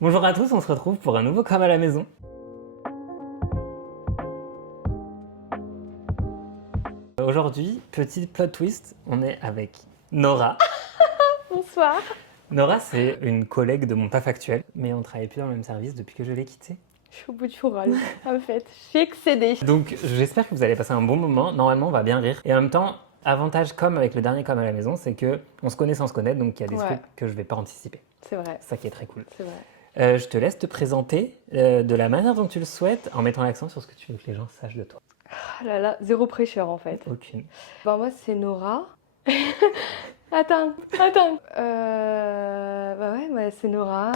Bonjour à tous, on se retrouve pour un nouveau Comme à la maison. Aujourd'hui, petit plot twist, on est avec Nora. Bonsoir. Nora, c'est une collègue de mon taf actuel, mais on travaille plus dans le même service depuis que je l'ai quittée. Je suis au bout du rôle, en fait. Je suis excédée. Donc j'espère que vous allez passer un bon moment, normalement on va bien rire. Et en même temps, avantage comme avec le dernier Comme à la maison, c'est que on se connaît sans se connaître, donc il y a des Ouais. trucs que je vais pas anticiper. C'est vrai, C'est ça qui est très cool. c'est vrai. Je te laisse te présenter de la manière dont tu le souhaites, en mettant l'accent sur ce que tu veux que les gens sachent de toi. Ah là là, zéro prêcheur en fait. Aucune. Bah moi c'est Nora. Attends. Bah ouais, c'est Nora.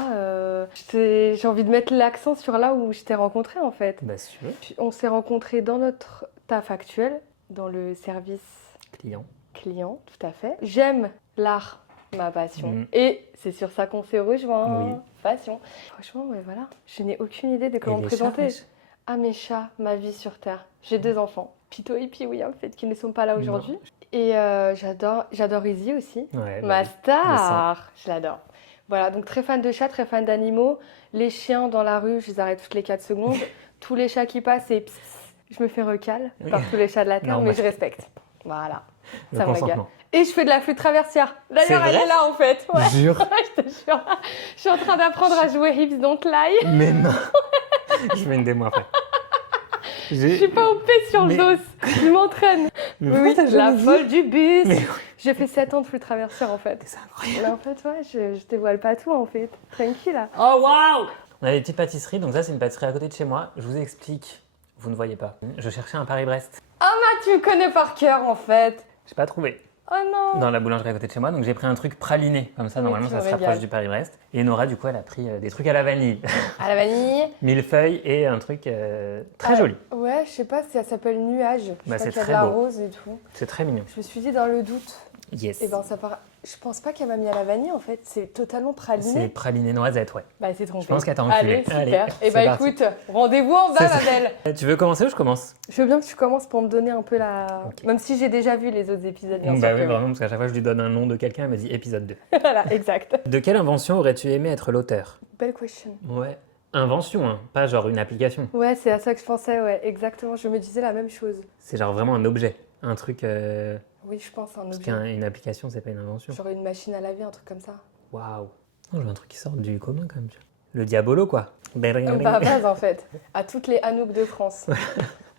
J'ai envie de mettre l'accent sur là où je t'ai rencontrée en fait. Bah si tu veux. On s'est rencontrés dans notre taf actuel, dans le service Client. client, tout à fait. J'aime l'art, ma passion. Mm. Et c'est sur ça qu'on s'est rejoint. Oui. Passion. Franchement, ouais, voilà. Je n'ai aucune idée de comment Et me les chats, présenter. wesh. Ah, mes chats, ma vie sur Terre. J'ai 2 enfants, Pito et Piwi en fait, qui ne sont pas là aujourd'hui. Et j'adore Izzy aussi. Ouais, Ma bah, star, je l'adore. Voilà, donc très fan de chats, très fan d'animaux. Les chiens dans la rue, je les arrête toutes les 4 secondes. Tous les chats qui passent et je me fais recal par tous les chats de la Terre, Non, mais moi, je respecte. Voilà, le ça me régale. consentement. Et je fais de la flûte traversière. D'ailleurs, C'est elle vrai est là en fait. Ouais. Jure. Je te jure. Je suis en train d'apprendre à jouer Hips Don't Lie. Mais non. Je vais une démo après. Je suis pas au P sur Mais- le dos. Je m'entraîne. Mais Oui, pourquoi t'as la jamais dit folle du bus. Mais J'ai fait 7 ans de flûte traversière en fait. c'est incroyable. Mais en fait, ouais, je dévoile pas tout en fait. Tranquille là. Oh waouh. On a des petites pâtisseries, donc ça c'est une pâtisserie à côté de chez moi. Je vous explique. Vous ne voyez pas. Je cherchais un Paris-Brest. Ah, tu me connais par cœur en fait. J'ai pas trouvé Oh non. dans la boulangerie à côté de chez moi, donc j'ai pris un truc praliné. Comme ça, Mais normalement, tu ça me se rapproche régales. du Paris-Brest. Et Nora, du coup, elle a pris des trucs à la vanille. À la vanille. Millefeuille et un truc très Ah, joli. Ouais, je sais pas si ça s'appelle nuage. Je Bah, sais c'est qu'il y a de très la beau. rose et tout. C'est très mignon. Je me suis dit dans le doute. Yes. Et ben ça part. Je pense pas qu'elle m'a mis à la vanille en fait. C'est totalement C'est praliné. praliné noisette, ouais. Bah c'est trompé. Je pense qu'elle t'a enculé. Allez, super. Allez, Et c'est bah parti. écoute, rendez-vous en bas, C'est ma ça. belle. Tu veux commencer ou je commence? Je veux bien que tu commences pour me donner un peu la. Ok. Même si j'ai déjà vu les autres épisodes, bien Bah sûr. oui, que vraiment, parce qu'à chaque fois que je lui donne un nom de quelqu'un, elle me dit épisode 2. Voilà, exact. De quelle invention aurais-tu aimé être l'auteur? Belle question. Ouais. Invention, hein, pas genre une application. Ouais, c'est à ça que je pensais, ouais, exactement. Je me disais la même chose. C'est genre vraiment un objet. Un truc. Oui, je pense un Parce objet. qu'une application, c'est pas une invention. Genre une machine à laver, un truc comme ça. Waouh. Non, je veux un truc qui sort du commun quand même. Tu vois. Le Diabolo, quoi. Pas à base en fait. À toutes les Anouk de France.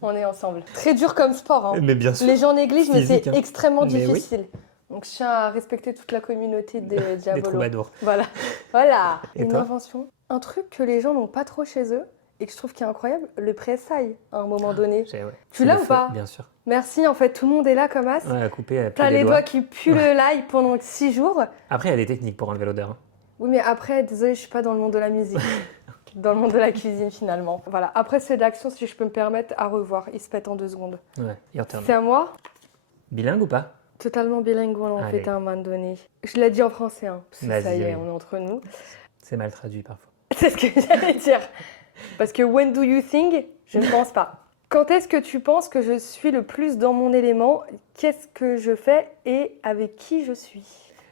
On est ensemble. Très dur comme sport, hein. Mais bien sûr. Les gens négligent, mais Physique, c'est hein. extrêmement Mais oui. difficile. Donc je tiens à respecter toute la communauté des Des Diabolos. troubadours. Voilà. Voilà. Et Une toi invention. Un truc que les gens n'ont pas trop chez eux et que je trouve qui est incroyable, le pressail à un moment donné. Ouais. Tu C'est l'as le ou feu, pas Bien sûr. Merci, en fait, tout le monde est là comme as. Ouais, à couper, à T'as plier les doigts qui puent le l'ail pendant 6 jours. Après, il y a des techniques pour enlever l'odeur. Hein. Oui, mais après, désolé, je suis pas dans le monde de la musique. Dans le monde de la cuisine, finalement. Voilà. Après, c'est d'action, si je peux me permettre, à revoir. Il se pète en 2 secondes. Ouais, your turn. C'est à moi. Bilingue ou pas? Totalement bilingual, en Allez. fait, à un moment donné. Je l'ai dit en français, hein, parce que Vas-y, ça y est, oui. on est entre nous. C'est mal traduit parfois. C'est ce que j'allais dire. Parce que when do you think, je ne pense pas. Quand est-ce que tu penses que je suis le plus dans mon élément? Qu'est-ce que je fais et avec qui je suis?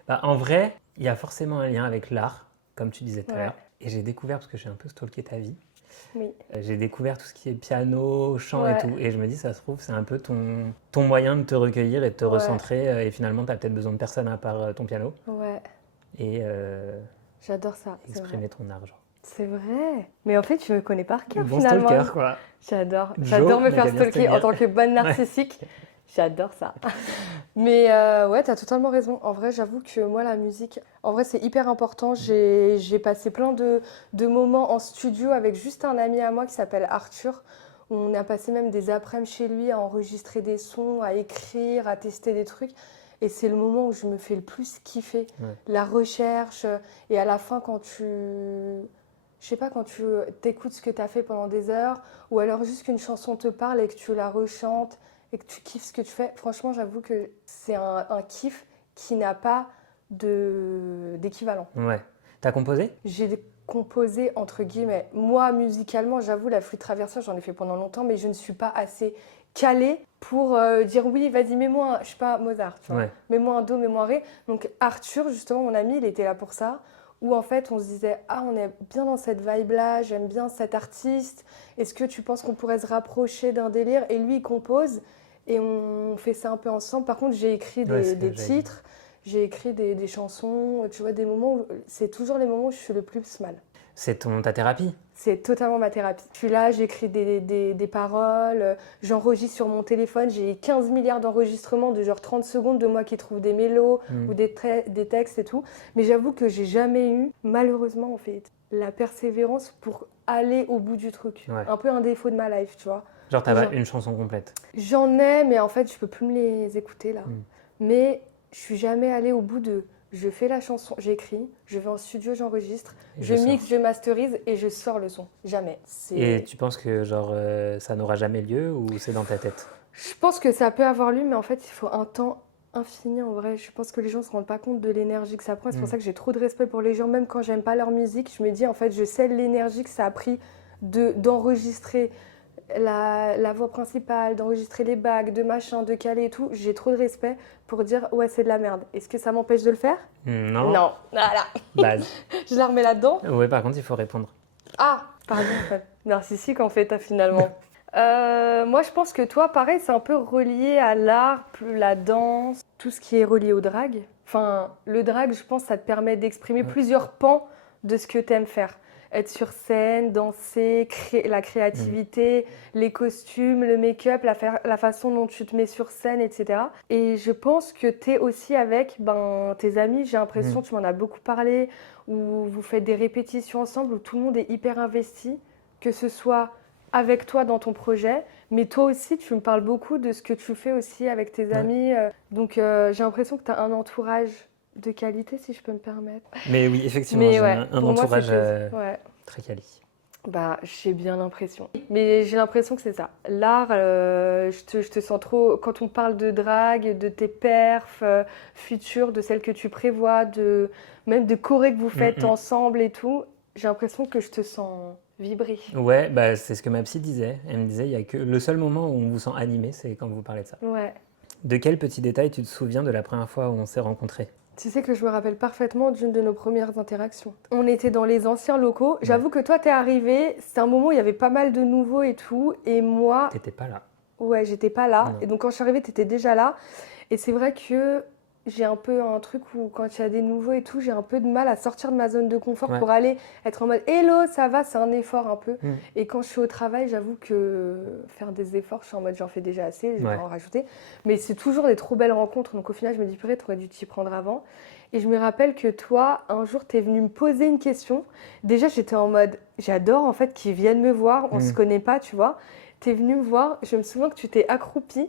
Bah, en vrai, il y a forcément un lien avec l'art, comme tu disais tout à Ouais. l'heure. Et j'ai découvert, parce que j'ai un peu stalké ta vie, Oui. j'ai découvert tout ce qui est piano, chant Ouais. et tout. Et je me dis, ça se trouve, c'est un peu ton moyen de te recueillir et de te Ouais. recentrer. Et finalement, tu as peut-être besoin de personne à part ton piano. Ouais. Et J'adore ça. C'est vrai. exprimer ton argent. C'est vrai. Mais en fait, tu me connais par cœur, Bon finalement. stalker, quoi. J'adore. Jo, J'adore me faire Magali stalker en Instagram. tant que bonne narcissique. J'adore ça. Mais ouais, t'as totalement raison. En vrai, j'avoue que moi, la musique, en vrai, c'est hyper important. J'ai passé plein de moments en studio avec juste un ami à moi qui s'appelle Arthur. On a passé même des après-midi chez lui à enregistrer des sons, à écrire, à tester des trucs. Et c'est le moment où je me fais le plus kiffer. Ouais. La recherche. Et à la fin, quand tu... Je sais pas, quand tu t'écoutes ce que tu as fait pendant des heures, ou alors juste qu'une chanson te parle et que tu la rechantes et que tu kiffes ce que tu fais, franchement, j'avoue que c'est un kiff qui n'a pas d'équivalent. Ouais. T'as composé? J'ai composé, entre guillemets, moi, musicalement, j'avoue, la flûte traversière, j'en ai fait pendant longtemps, mais je ne suis pas assez calée pour dire oui, vas-y, mets-moi, je sais pas, Mozart, tu vois. Ouais. Mets-moi un do, mets-moi un ré. Donc Arthur, justement, mon ami, il était là pour ça. où en fait on se disait ah on est bien dans cette vibe-là, j'aime bien cet artiste, est-ce que tu penses qu'on pourrait se rapprocher d'un délire? Et lui il compose et on fait ça un peu ensemble. Par contre j'ai écrit des titres, j'ai écrit des chansons, tu vois, des moments où c'est toujours les moments où je suis le plus mal. C'est ta thérapie? C'est totalement ma thérapie. Je suis là, j'écris des paroles, j'enregistre sur mon téléphone, j'ai 15 milliards d'enregistrements de genre 30 secondes de moi qui trouve des mélos ou des textes et tout. Mais j'avoue que j'ai jamais eu, malheureusement en fait, la persévérance pour aller au bout du truc. Ouais. Un peu un défaut de ma life, tu vois. Genre t'as pas une chanson complète? J'en ai, mais en fait je peux plus me les écouter là. Mais je suis jamais allée au bout de... Je fais la chanson, j'écris, je vais en studio, j'enregistre, je mixe, je masterise et je sors le son. Jamais. Et tu penses que genre ça n'aura jamais lieu ou c'est dans ta tête? Je pense que ça peut avoir lieu, mais en fait il faut un temps infini en vrai. Je pense que les gens ne se rendent pas compte de l'énergie que ça prend. C'est pour ça que j'ai trop de respect pour les gens, même quand j'aime pas leur musique. Je me dis en fait je sais l'énergie que ça a pris d'enregistrer la voix principale, d'enregistrer les bacs, de machin, de caler et tout. J'ai trop de respect pour dire ouais c'est de la merde. Est-ce que ça m'empêche de le faire? Non. Non, voilà. Base. Je la remets là-dedans. Ouais, par contre il faut répondre. Ah, pardon, en fait. Narcissique en fait, finalement. Moi je pense que toi pareil c'est un peu relié à l'art, la danse, tout ce qui est relié au drag. Enfin le drag je pense ça te permet d'exprimer plusieurs pans de ce que tu aimes faire. Être sur scène, danser, la créativité, les costumes, le make-up, la façon dont tu te mets sur scène, etc. Et je pense que tu es aussi avec tes amis, j'ai l'impression, tu m'en as beaucoup parlé, où vous faites des répétitions ensemble, où tout le monde est hyper investi, que ce soit avec toi dans ton projet, mais toi aussi tu me parles beaucoup de ce que tu fais aussi avec tes amis. Donc j'ai l'impression que tu as un entourage de qualité, si je peux me permettre. Mais oui, effectivement, j'ai un entourage très quali. Bah, j'ai bien l'impression. Mais j'ai l'impression que c'est ça. L'art, je te sens trop... Quand on parle de drague, de tes perfs futures, de celles que tu prévois, même de chorés que vous faites ensemble et tout, j'ai l'impression que je te sens vibrer. Ouais, bah, c'est ce que ma psy disait. Elle me disait, il y a que le seul moment où on vous sent animé, c'est quand vous parlez de ça. Ouais. De quel petit détail tu te souviens de la première fois où on s'est rencontrés? Tu sais que je me rappelle parfaitement d'une de nos premières interactions. On était dans les anciens locaux. J'avoue que toi, t'es arrivé, c'était un moment où il y avait pas mal de nouveaux et tout. Et moi... T'étais pas là. Ouais, j'étais pas là. Non. Et donc quand je suis arrivée, t'étais déjà là. Et c'est vrai que j'ai un peu un truc où quand il y a des nouveaux et tout, j'ai un peu de mal à sortir de ma zone de confort pour aller être en mode « Hello, ça va ?» C'est un effort un peu. Et quand je suis au travail, j'avoue que faire des efforts, je suis en mode « J'en fais déjà assez, je vais pas en rajouter. » Mais c'est toujours des trop belles rencontres. Donc au final, je me dis « Purée, t'aurais dû t'y prendre avant. » Et je me rappelle que toi, un jour, t'es venu me poser une question. Déjà, j'étais en mode « J'adore en fait qu'ils viennent me voir, on se connaît pas, tu vois. » T'es venu me voir, je me souviens que tu t'es accroupi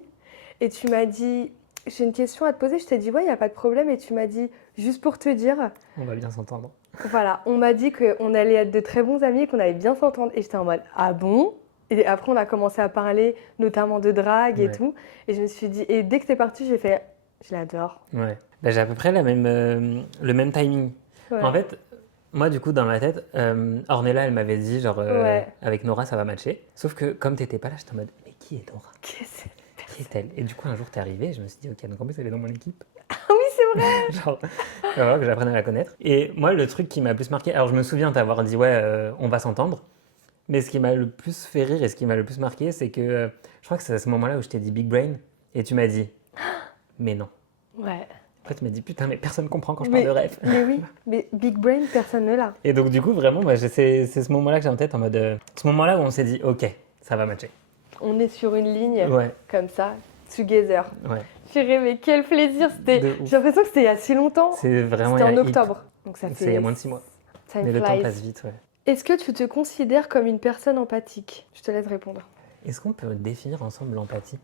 et tu m'as dit « J'ai une question à te poser ». Je t'ai dit « Ouais, il n'y a pas de problème ». Et tu m'as dit « Juste pour te dire… » On va bien s'entendre. Voilà, on m'a dit qu'on allait être de très bons amis et qu'on allait bien s'entendre. Et j'étais en mode « Ah bon ?» Et après, on a commencé à parler notamment de drague et tout. Et je me suis dit… Et dès que t'es parti, j'ai fait « Je l'adore ». Ouais, bah, j'ai à peu près le même timing. Ouais. En fait… Moi, du coup, dans ma tête, Ornella, elle m'avait dit, genre, avec Nora, ça va matcher. Sauf que, comme t'étais pas là, j'étais en mode, mais qui est Nora? Qui est-elle? Et du coup, un jour, t'es arrivée, et je me suis dit, ok, donc en plus, elle est dans mon équipe. Ah oui, c'est vrai. Genre, voilà, que j'apprenne à la connaître. Et moi, le truc qui m'a plus marqué, alors je me souviens t'avoir dit, ouais, on va s'entendre. Mais ce qui m'a le plus fait rire et ce qui m'a le plus marqué, c'est que je crois que c'est à ce moment-là où je t'ai dit Big Brain, et tu m'as dit, mais non. Ouais. Après, tu m'as dit, putain, mais personne comprend quand je parle de rêve. Mais oui, mais Big Brain, personne ne l'a. Et donc, du coup, vraiment, bah, c'est ce moment-là que j'ai en tête, en mode. Ce moment-là où on s'est dit, ok, ça va matcher. On est sur une ligne, comme ça, together. Ouais. Purée, mais quel plaisir! J'ai l'impression que c'était il y a si longtemps. C'est vraiment. C'était en octobre. Donc ça fait. C'est il y a moins de 6 mois. Time mais flies. le temps passe vite, ouais. Est-ce que tu te considères comme une personne empathique? Je te laisse répondre. Est-ce qu'on peut définir ensemble l'empathie?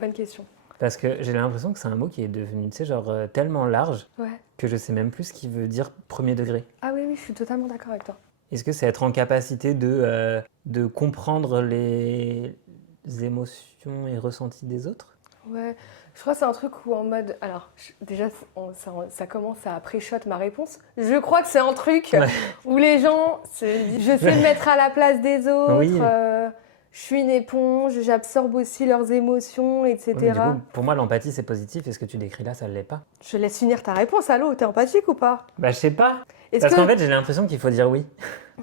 Bonne question. Parce que j'ai l'impression que c'est un mot qui est devenu, tu sais, genre tellement large ouais. que je sais même plus ce qu'il veut dire premier degré. Ah oui, je suis totalement d'accord avec toi. Est-ce que c'est être en capacité de comprendre les émotions et ressentis des autres? Ouais, je crois que c'est un truc où en mode... Alors, déjà, ça commence à pré-shot ma réponse. Je crois que c'est un truc où les gens se disent, je sais me mettre à la place des autres. Oui. je suis une éponge, j'absorbe aussi leurs émotions, etc. Ouais, mais du coup, pour moi, l'empathie, c'est positif. Et ce que tu décris là, ça ne l'est pas. Je laisse finir ta réponse, allô, t'es empathique ou pas? Bah, je sais pas. Est-ce Parce que... qu'en fait, j'ai l'impression qu'il faut dire oui.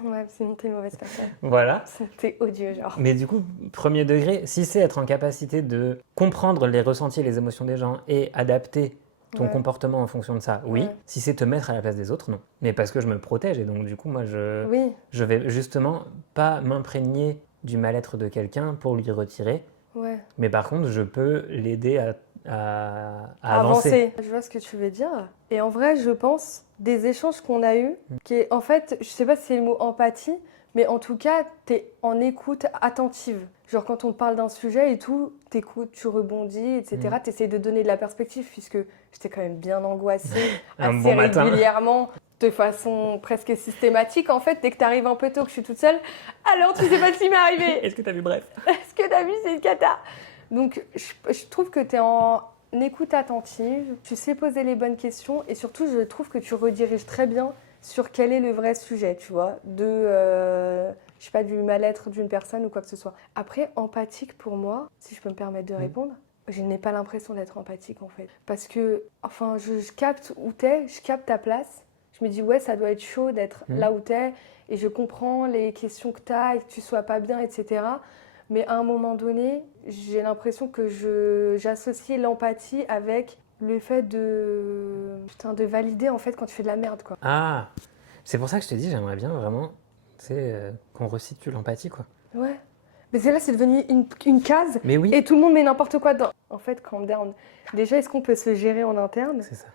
Ouais, sinon t'es une mauvaise personne. Voilà. Sinon t'es odieux, genre. Mais du coup, premier degré, si c'est être en capacité de comprendre les ressentis et les émotions des gens et adapter ton Ouais. comportement en fonction de ça, oui. Ouais. Si c'est te mettre à la place des autres, non. Mais parce que je me protège et donc du coup, moi, Oui, je vais justement pas m'imprégner du mal-être de quelqu'un pour lui retirer. ouais. Mais par contre, je peux l'aider à avancer. Je vois ce que tu veux dire. Et en vrai, je pense, des échanges qu'on a eus, qui est, en fait, je sais pas si c'est le mot empathie, mais en tout cas, t'es en écoute attentive. Genre quand on te parle d'un sujet et tout, t'écoutes, tu rebondis, etc. T'essayes de donner de la perspective, puisque j'étais quand même bien angoissée Un assez bon matin. régulièrement, de façon presque systématique. En fait, dès que t'arrives un peu tôt, que je suis toute seule, alors tu sais pas ce qui m'est arrivé. Est-ce que t'as vu Bref? Est-ce que t'as vu, c'est une cata. Donc, je trouve que t'es en écoute attentive, tu sais poser les bonnes questions et surtout, je trouve que tu rediriges très bien sur quel est le vrai sujet, tu vois, je sais pas, du mal-être d'une personne ou quoi que ce soit. Après, empathique pour moi, si je peux me permettre de répondre, je n'ai pas l'impression d'être empathique en fait. Parce que, enfin, je capte où t'es, je capte ta place. Je me dis, ouais, ça doit être chaud d'être là où t'es et je comprends les questions que t'as et que tu sois pas bien, etc. Mais à un moment donné, j'ai l'impression que j'associe l'empathie avec le fait de valider en fait quand tu fais de la merde, quoi. Ah, c'est pour ça que je te dis, j'aimerais bien vraiment, tu sais, qu'on resitue l'empathie, quoi. Ouais. Mais là, c'est devenu une case Mais oui, et tout le monde met n'importe quoi dedans. En fait, calm down. Déjà, est-ce qu'on peut se gérer en interne c'est ça.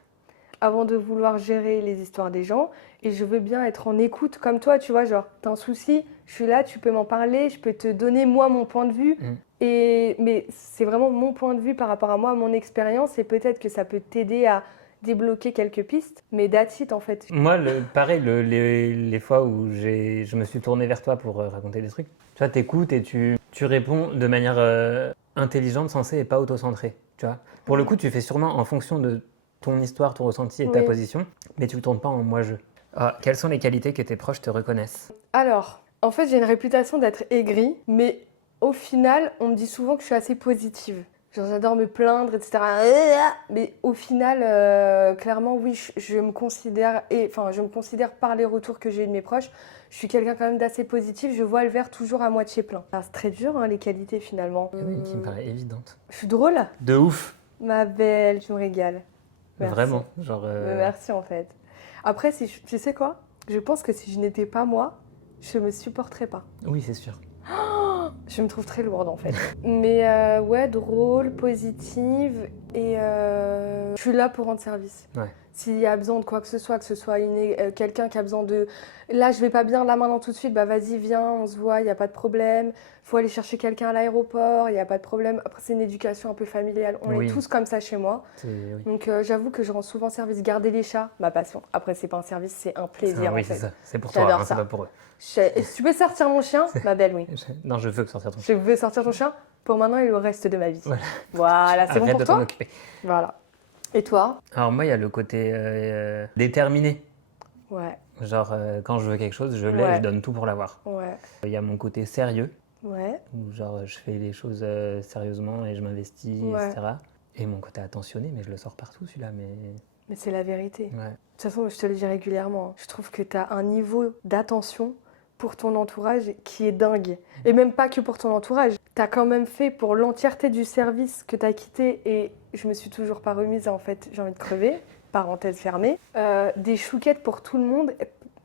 avant de vouloir gérer les histoires des gens? Et je veux bien être en écoute comme toi, tu vois, genre, t'as un souci, je suis là, tu peux m'en parler, je peux te donner moi mon point de vue. Mais c'est vraiment mon point de vue par rapport à moi, mon expérience, et peut-être que ça peut t'aider à débloquer quelques pistes, mais that's it en fait. Moi, pareil, les fois où je me suis tourné vers toi pour raconter des trucs, tu vois, t'écoutes et tu réponds de manière intelligente, sensée et pas auto-centrée, tu vois. Pour le coup, tu fais sûrement en fonction de ton histoire, ton ressenti et ta Oui. position, mais tu ne tournes pas en moi-je. Ah, quelles sont les qualités que tes proches te reconnaissent? Alors, en fait, j'ai une réputation d'être aigrie, mais au final, on me dit souvent que je suis assez positive. Genre, j'adore me plaindre, etc. Mais au final, clairement, oui, je me considère, je me considère par les retours que j'ai eu de mes proches, je suis quelqu'un quand même d'assez positif, je vois le verre toujours à moitié plein. Alors, c'est très dur, hein, les qualités finalement. Oui, qui me paraît évidente. Je suis drôle, De ouf, ma belle, tu me régales. Merci. vraiment. Genre, Merci en fait. Après, tu sais quoi? Je pense que si je n'étais pas moi, je me supporterais pas. oui, c'est sûr. Je me trouve très lourde en fait. Mais ouais, drôle, positive et je suis là pour rendre service. Ouais. S'il y a besoin de quoi que ce soit quelqu'un qui a besoin de... Là, je vais pas bien, là maintenant tout de suite, bah vas-y, viens, on se voit, il n'y a pas de problème. Faut aller chercher quelqu'un à l'aéroport, il n'y a pas de problème. Après, c'est une éducation un peu familiale, on Oui. est tous comme ça chez moi. Oui. Donc j'avoue que je rends souvent service. Garder les chats, ma passion. Après, c'est pas un service, c'est un plaisir Oui, en fait. c'est ça. C'est pour toi, J'adore hein, ça. c'est pas pour eux. Et si tu peux sortir mon chien, ma belle, oui. Non, je veux sortir ton Je veux sortir ton chien pour maintenant et le reste de ma vie. Voilà. Voilà, c'est bon Arrête pour de t'en toi? occuper. Voilà. Et toi? Alors moi, il y a le côté déterminé. Ouais, Genre, quand je veux quelque chose, je l'ai, Ouais. je donne tout pour l'avoir. ouais, Il y a mon côté sérieux, ouais, où genre, je fais les choses sérieusement et je m'investis, Ouais. etc. Et mon côté attentionné, mais je le sors partout celui-là, mais... mais c'est la vérité. De Ouais. toute façon, je te le dis régulièrement, je trouve que tu as un niveau d'attention pour ton entourage qui est dingue. Et même pas que pour ton entourage. Tu as quand même fait pour l'entièreté du service que tu as quitté et je me suis toujours pas remise, en fait, j'ai envie de crever, parenthèse fermée. Des chouquettes pour tout le monde,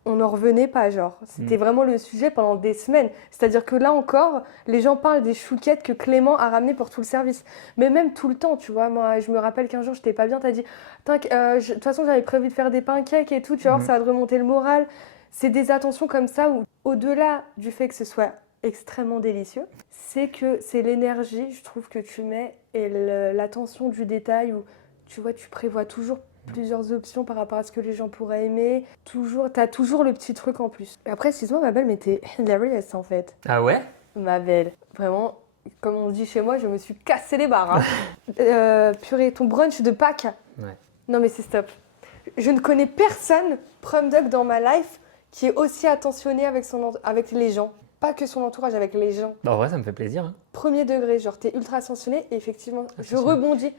on n'en revenait pas, genre. C'était vraiment le sujet pendant des semaines. C'est-à-dire que là encore, les gens parlent des chouquettes que Clément a ramenées pour tout le service. Mais même tout le temps, tu vois. Moi, je me rappelle qu'un jour, j'étais pas bien, t'as dit, de toute façon, j'avais prévu de faire des pancakes et tout, tu vois, ça va te remonter le moral. C'est des attentions comme ça où, au-delà du fait que ce soit extrêmement délicieux, c'est que c'est l'énergie, je trouve, que tu mets et l'attention du détail où, tu vois, tu prévois toujours plusieurs options par rapport à ce que les gens pourraient aimer. T'as toujours le petit truc en plus. Et après, excuse-moi, ma belle, mais t'es hilarious en fait. Ah ouais? Ma belle, vraiment, comme on dit chez moi, je me suis cassé les barres. Hein. Purée, ton brunch de Pâques. Ouais. Non mais c'est stop. Je ne connais personne, prom dog dans ma life, qui est aussi attentionné avec les gens. pas que son entourage, avec les gens. Bah, en vrai, ça me fait plaisir. Hein. Premier degré, genre t'es ultra attentionné et effectivement, je Attentionné. rebondis.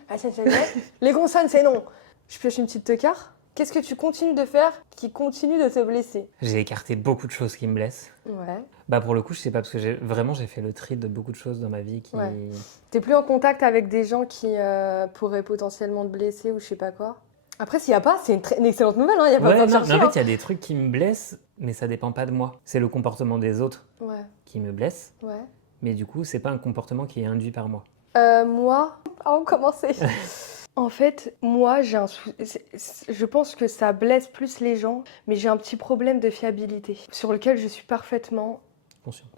Les consonnes, c'est non. Je pioche une petite teucar. Qu'est-ce que tu continues de faire qui continue de te blesser? J'ai écarté beaucoup de choses qui me blessent. Ouais. Bah pour le coup, je sais pas, parce que j'ai fait le tri de beaucoup de choses dans ma vie qui... Ouais. T'es plus en contact avec des gens qui pourraient potentiellement te blesser ou je sais pas quoi. Après, s'il y a pas, c'est une excellente nouvelle, hein. Y a pas Ouais, besoin de non, chercher. mais en fait, il y a des trucs qui me blessent, mais ça dépend pas de moi. C'est le comportement des autres Ouais, qui me blesse, ouais. mais du coup, c'est pas un comportement qui est induit par moi. Moi, avant de commencer. En fait, moi, je pense que ça blesse plus les gens, mais j'ai un petit problème de fiabilité sur lequel je suis parfaitement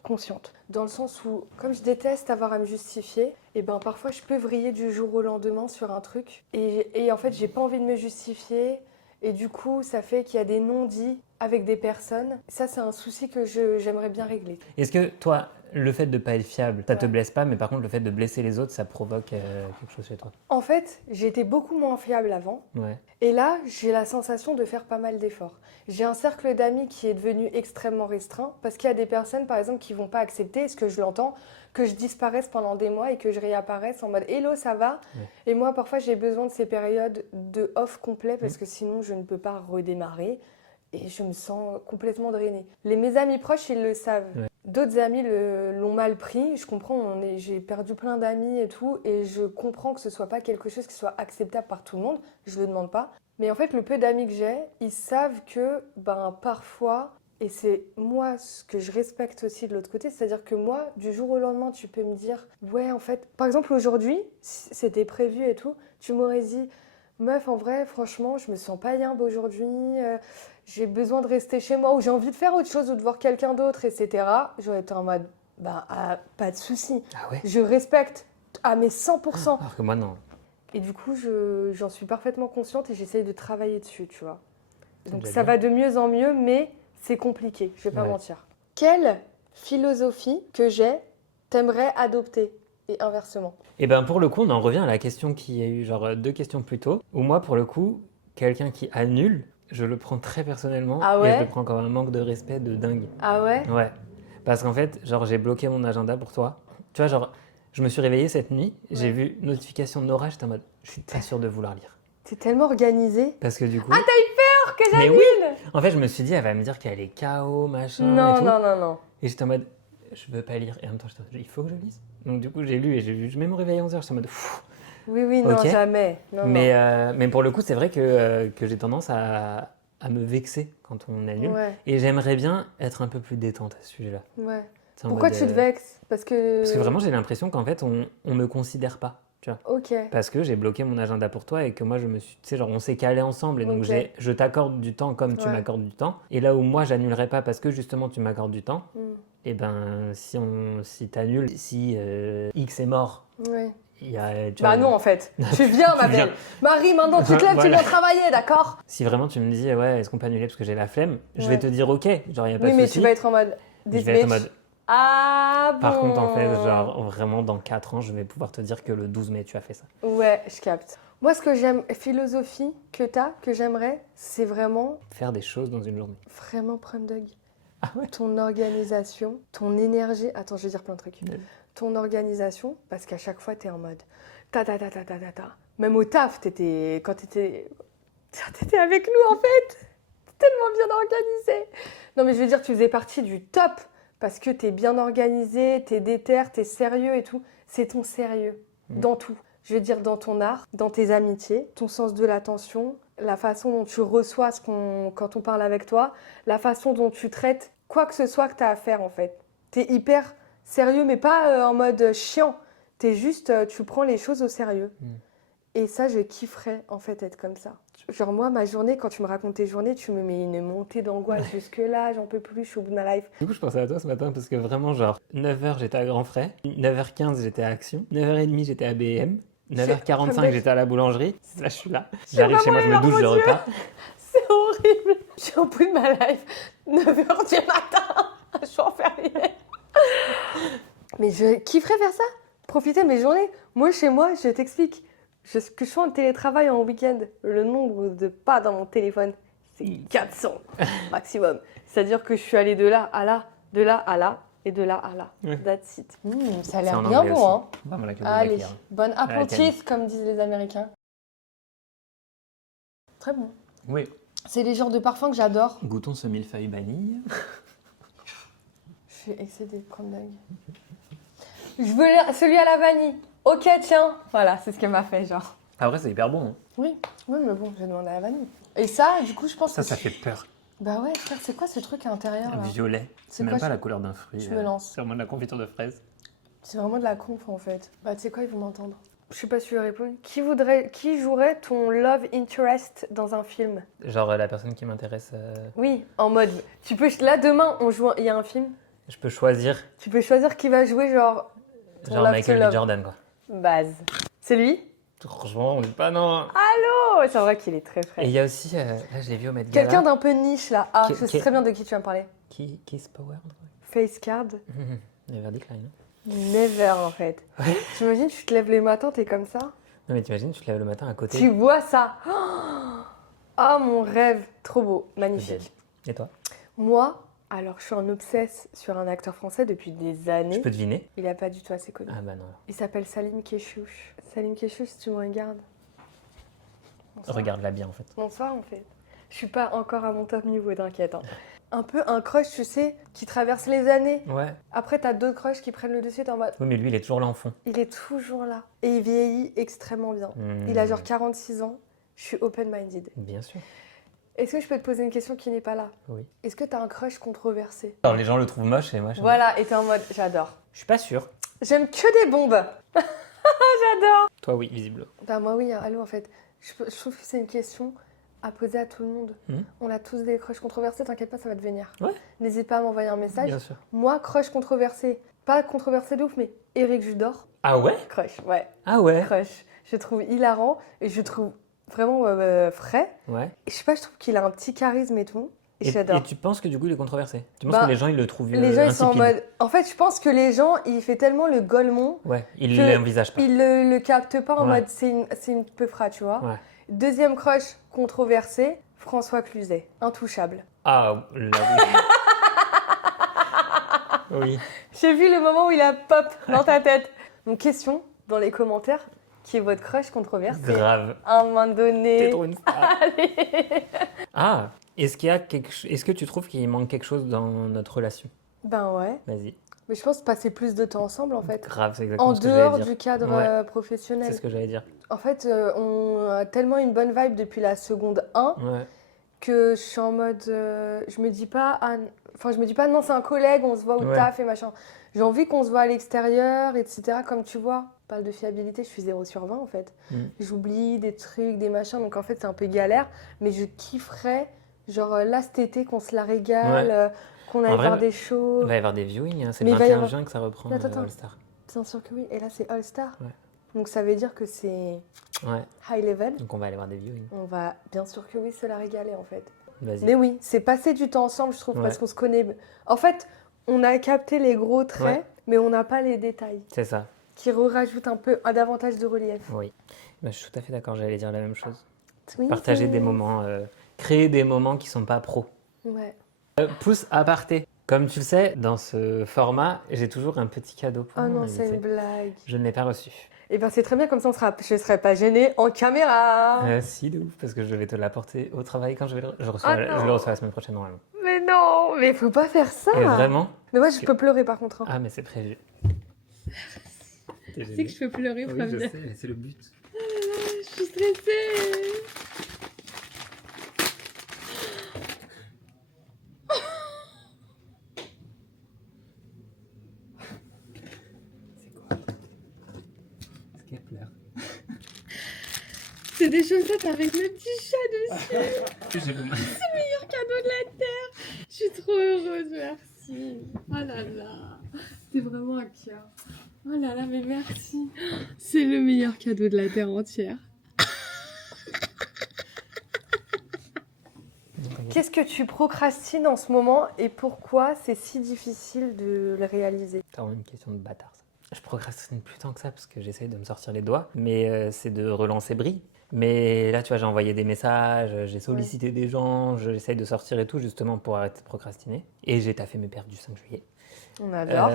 consciente. Dans le sens où, comme je déteste avoir à me justifier, et ben parfois je peux vriller du jour au lendemain sur un truc. Et en fait, j'ai pas envie de me justifier. Et du coup, ça fait qu'il y a des non-dits avec des personnes. Ça, c'est un souci que j'aimerais bien régler. Est-ce que toi, le fait de pas être fiable, ça te Ouais. blesse pas, mais par contre, le fait de blesser les autres, ça provoque quelque chose chez toi? En fait, j'étais beaucoup moins fiable avant. Ouais. Et là, j'ai la sensation de faire pas mal d'efforts. J'ai un cercle d'amis qui est devenu extrêmement restreint parce qu'il y a des personnes, par exemple, qui vont pas accepter, ce que je l'entends, que je disparaisse pendant des mois et que je réapparaisse en mode hello, ça va? Ouais. Et moi, parfois, j'ai besoin de ces périodes de off complet parce que sinon, je ne peux pas redémarrer et je me sens complètement drainée. Mes amis proches, ils le savent. Ouais. D'autres amis l'ont mal pris. Je comprends, j'ai perdu plein d'amis et tout, et je comprends que ce soit pas quelque chose qui soit acceptable par tout le monde. Je le demande pas. Mais en fait, le peu d'amis que j'ai, ils savent que, parfois, et c'est moi ce que je respecte aussi de l'autre côté, c'est-à-dire que moi, du jour au lendemain, tu peux me dire, ouais, en fait, par exemple aujourd'hui, c'était prévu et tout, tu m'aurais dit, meuf, en vrai, franchement, je me sens pas yimbe aujourd'hui, j'ai besoin de rester chez moi, ou j'ai envie de faire autre chose, ou de voir quelqu'un d'autre, etc. J'aurais été en mode, pas de souci. Ah ouais? Je respecte à mes 100%. Alors que moi, non. Et du coup, j'en suis parfaitement consciente et j'essaye de travailler dessus, tu vois. C'est Donc déjà ça bien. va de mieux en mieux, mais c'est compliqué, je vais pas Ouais. mentir. Quelle philosophie que t'aimerais adopter? Et inversement. Et ben pour le coup, on en revient à la question qui a eu genre 2 questions plus tôt, où moi, pour le coup, quelqu'un qui annule, je le prends très personnellement Ah et ouais? je le prends comme un manque de respect de dingue. Ah ouais? Ouais. Parce qu'en fait, genre, j'ai bloqué mon agenda pour toi. Tu vois, genre, je me suis réveillé cette nuit, j'ai Ouais. vu notification d'orage, j'étais en mode, je suis pas sûr de vouloir lire. T'es tellement organisée. Parce que du coup, Ah, t'as eu peur que mais j'annule? oui, en fait, je me suis dit, elle va me dire qu'elle est KO, machin et Non, tout. non, non, non. Et j'étais en mode, je veux pas lire. Et en même temps, j'étais en mode, il faut que je lise. Donc du coup, j'ai lu et je mets mon réveil à 11h, j'étais en mode, pfff. Oui, oui, non, Ok. jamais. Non, Mais pour le coup, c'est vrai que j'ai tendance à me vexer quand on non. annule. Ouais, Et j'aimerais bien être un peu plus détente à ce sujet-là. ouais. C'est en Pourquoi mode, tu te vexes? Parce que... Parce que vraiment, j'ai l'impression qu'en fait, on me considère pas, tu vois. Ok, Parce que j'ai bloqué mon agenda pour toi et que moi, je me suis... Tu sais, genre, on s'est calé ensemble et donc Ok. je t'accorde du temps comme tu Ouais. m'accordes du temps. Et là où moi, j'annulerai pas parce que justement, tu m'accordes du temps, Hmm. et ben, si t'annules, si X est mort, Ouais. il y a... tu Bah vois, non, en fait. Tu viens, ma Tu viens. belle. Marie, maintenant, tu te lèves, tu Voilà. viens travailler, d'accord? Si vraiment tu me dis, ouais, est-ce qu'on peut annuler parce que j'ai la flemme, je Ouais. vais te dire, ok, genre, il n'y a pas Oui, de mais souci. tu vas être en mode... Je This vais être en bitch. mode... Ah bon. Par contre, en fait, genre, vraiment, dans 4 ans, je vais pouvoir te dire que le 12 mai, tu as fait ça. Ouais, je capte. Moi, ce que j'aime, philosophie que j'aimerais, c'est vraiment Faire des choses dans une journée. Vraiment, Prime Dog. Ah ouais? Ton organisation, ton énergie. Attends, je vais dire plein de trucs. Ouais. Ton organisation, parce qu'à chaque fois, t'es en mode ta ta ta ta ta ta ta. Même au taf, quand t'étais avec nous, en fait. T'es tellement bien organisé. Non, mais je veux dire, tu faisais partie du top parce que t'es bien organisé, t'es déter, t'es sérieux et tout. C'est ton sérieux dans tout. Je veux dire, dans ton art, dans tes amitiés, ton sens de l'attention, la façon dont tu reçois quand on parle avec toi, la façon dont tu traites quoi que ce soit que tu as à faire en fait. Tu es hyper sérieux, mais pas en mode chiant. T'es juste, tu prends les choses au sérieux. Et ça, je kifferais en fait être comme ça. Genre moi, ma journée, quand tu me racontes tes journées, tu me mets une montée d'angoisse jusque là, j'en peux plus, je suis au bout de ma life. Du coup, je pensais à toi ce matin parce que vraiment, genre, 9h, j'étais à Grand Frais, 9h15, j'étais à Action, 9h30, j'étais à BM, 9h45, j'étais à la boulangerie. Là, je suis là. J'arrive chez moi, je me douche, je repars. C'est horrible. Je suis au bout de ma life. 9h du matin. Je suis enfermée. Mais je kifferais faire ça. Profiter de mes journées. Moi, chez moi, je t'explique. Que je sois en télétravail en week-end, le nombre de pas dans mon téléphone, c'est 400 maximum. C'est-à-dire que je suis allée de là à là, de là à là, Et de là à là. Ouais. That's it. Ça a C'est l'air en bien anglais bon, aussi. hein. Pas mal avec le Allez, maquillage. bon la apprentice, comme disent les Américains. Très bon. Oui. C'est les genres de parfums que j'adore. Goûtons ce millefeuille vanille. Je suis excédée, comme dingue. Je veux celui à la vanille. Ok, tiens. Voilà, c'est ce qu'elle m'a fait, genre. Après, c'est hyper bon. Hein. Oui, oui, mais bon, j'ai demandé à la vanille. Et ça, du coup, je pense Ça, que... ça fait peur. Bah ouais, frère, c'est quoi ce truc à l'intérieur, là? Violet. C'est C'est même quoi, pas je- la couleur d'un fruit. je me lance. C'est vraiment de la confiture de fraise. C'est vraiment de la conf, en fait. Bah, tu sais quoi, ils vont m'entendre. Je sais pas si tu veux répondre. Qui jouerait ton love interest dans un film? Genre la personne qui m'intéresse. Oui, en mode... Tu peux... Là, demain, il y a un film. Je peux choisir. Tu peux choisir qui va jouer, genre... ton Genre love Michael to B. love. Jordan, quoi. Base. C'est lui? Franchement, on dit pas non. Oh, c'est vrai qu'il est très Et frais. il y a aussi, là, je l'ai vu au Met Gala. Quelqu'un d'un peu niche, là. Ah, Qui- je sais qui- très bien de qui tu vas me parler. Kiss Power. Face card. Never Decline. Never, en fait. Ouais. T'imagines, tu te lèves les matins, t'es comme ça? Non, mais t'imagines, tu te lèves le matin à côté. Tu vois ça? Oh, mon rêve. Trop beau. Magnifique. Et toi? Moi, alors, je suis en obsesse sur un acteur français depuis des Je années. peux deviner? Il a pas du tout assez connu. Ah bah non. Il s'appelle Salim Keshouch. Salim Keshouch, si tu me regardes. Bonsoir. Regarde-la bien en fait. Bonsoir, en fait. Je suis pas encore à mon top niveau, t'inquiète. Hein. Un peu un crush, tu sais, qui traverse les années. Ouais. Après, t'as d'autres crushs qui prennent le dessus, t'es en mode... Oui, mais lui, il est toujours là en fond. Il est toujours là. Et il vieillit extrêmement bien. Il a genre 46 ans. Je suis open-minded. Bien sûr. Est-ce que je peux te poser une question qui n'est pas là? Oui. Est-ce que t'as un crush controversé? Alors les gens le trouvent moche et moi je... Voilà, et t'es en mode, j'adore. Je suis pas sûr. J'aime que des bombes. J'adore. Toi oui, visible. Bah moi oui, allô en fait. Je trouve que c'est une question à poser à tout le monde. Mhm. On a tous des crushs controversés, t'inquiète pas, ça va te venir. Ouais. N'hésite pas à m'envoyer un message. Bien sûr. Moi, crush controversé. Pas controversé de ouf, mais Éric Judor, Ah ouais? crush, ouais. Ah ouais? Crush. Je trouve hilarant et je trouve vraiment frais. Ouais. Et je sais pas, je trouve qu'il a un petit charisme et tout. Et j'adore. Et tu penses que du coup il est controversé? Tu penses Bah, que les gens ils le trouvent Les gens, ils sont en insipide? mode. En fait, je pense que les gens, il fait tellement le golemon, Ouais, ils que l'envisagent pas. ils le captent pas en Ouais. mode c'est une peufra, tu vois. Ouais. Deuxième crush controversé, François Cluzet, intouchable. Ah là oui. Oui. J'ai vu le moment où il a pop dans ta tête. Donc, question dans les commentaires, qui est votre crush controversé? Grave. À un moment donné. T'es trop une star. Allez. Ah, est-ce qu'il y a est-ce que tu trouves qu'il manque quelque chose dans notre relation? Ben ouais. Vas-y. Mais je pense passer plus de temps ensemble en fait. Grave, c'est exactement En ce que j'allais dehors dire. du cadre Ouais. professionnel. C'est ce que j'allais dire. En fait, on a tellement une bonne vibe depuis la seconde 1 Ouais. que je suis en mode. Je me dis pas. Enfin, je me dis pas non, c'est un collègue, on se voit au Ouais. taf et machin. J'ai envie qu'on se voit à l'extérieur, etc. Comme tu vois. On parle de fiabilité, je suis 0 sur 20 en fait. J'oublie des trucs, des machins, donc en fait c'est un peu galère. Mais je kifferais, genre là cet été, qu'on se la régale, Ouais. qu'on aille En vrai, voir des shows. Il va y avoir des viewings, hein. C'est Mais le il va y 21 avoir- juin que ça reprend Attends. All Star. Bien sûr que oui. Et là c'est All Star. Ouais. Donc ça veut dire que c'est Ouais, high level. donc on va aller voir des viewings. On va bien sûr que oui se la régaler en fait. Vas-y. Mais oui, c'est passer du temps ensemble, je trouve, Ouais. parce qu'on se connaît. En fait, on a capté les gros traits, Ouais. mais on n'a pas les détails, C'est ça, qui rajoutent un peu davantage de relief. oui. Bah, je suis tout à fait d'accord, j'allais dire la même chose. Oui, Partager c'est- des moments, créer des moments qui sont pas pros. Ouais. Pouce aparté. Comme tu le sais, dans ce format, j'ai toujours un petit cadeau pour Oh mon non, c'est invité. une blague. Je ne l'ai pas reçu. Et ben c'est très bien, comme ça je ne serai pas gênée en caméra. Si, de ouf, parce que je vais te l'apporter au travail quand je vais je Oh vais non. le recevoir la semaine prochaine normalement. Mais non, mais faut pas faire ça. Et vraiment? Mais moi je peux pleurer par contre. Hein. Ah, mais c'est prévu. Tu sais que je peux pleurer, Oui, je sais, mais c'est le but. Je suis stressée. C'est quoi? Est-ce qu'elle pleure? C'est des chaussettes avec le petit chat dessus. J'ai le Meilleur cadeau de la terre. Je suis trop heureuse, merci. Oh là là, c'est vraiment un cœur. Oh là là, mais merci. C'est le meilleur cadeau de la terre entière. Qu'est-ce que tu procrastines en ce moment et pourquoi c'est si difficile de le réaliser? C'est vraiment une question de bâtard, ça. Je procrastine plus tant que ça parce que j'essaye de me sortir les doigts, mais c'est de relancer Brie. Mais là, tu vois, j'ai envoyé des messages, j'ai Ouais. sollicité des gens, j'essaye de sortir et tout, justement pour arrêter de procrastiner. Et j'ai taffé mes pertes du 5 juillet. On adore.